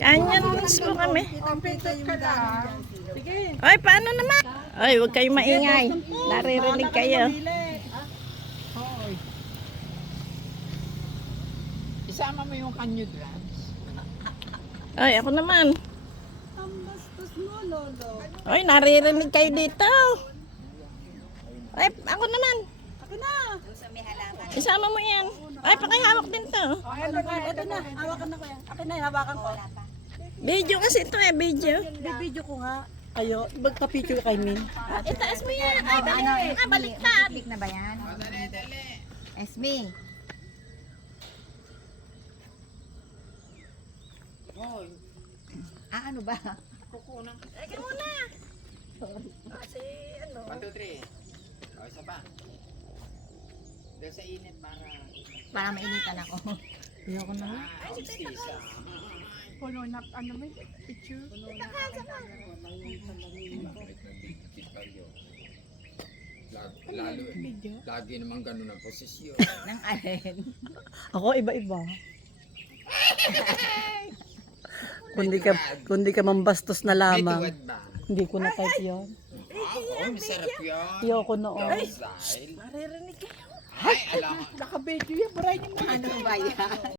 Kanyans po kami. Computer ka lang. Sige. Ay, paano naman? Ay, huwag kayong maingay. Naririnig kayo. Hoy. Isama mo yung kanyo drums. Ay, ako naman. Ang bastos mo, Lolo. Ay, naririnig kayo dito. Ay, ako naman. Ako na. Isama mo yan. Ay, pakihawak din to. Oh, ito na. Hawakan na ko yan. Akin na, hawakan ko. Video kasi ito eh, video. Bibidyo ko nga. Kayo, magpa-picture kay Min. Itaas mo yan. Ay, balik. Baliktad. Balik na ba yan? Esme. Ano ba? Kukunan. Eka muna. Kasi ano. 1, 2, 3. O, isa pa. Dahil sa init Para mainitan ako. Ayoko na. Ay, mistisa. Puno na, ano may picture? Lalo lagi naman ganun ang posisyon. Nang alin. Ako iba-iba. kundi ka mambastos na May lamang. tuwad ba? Hindi ko na type yun. Oo, masarap yun. Ayoko noon. Style. Naririnig kayo. Ay, alam. Naka-video yan, maray niyo Ano ba yan?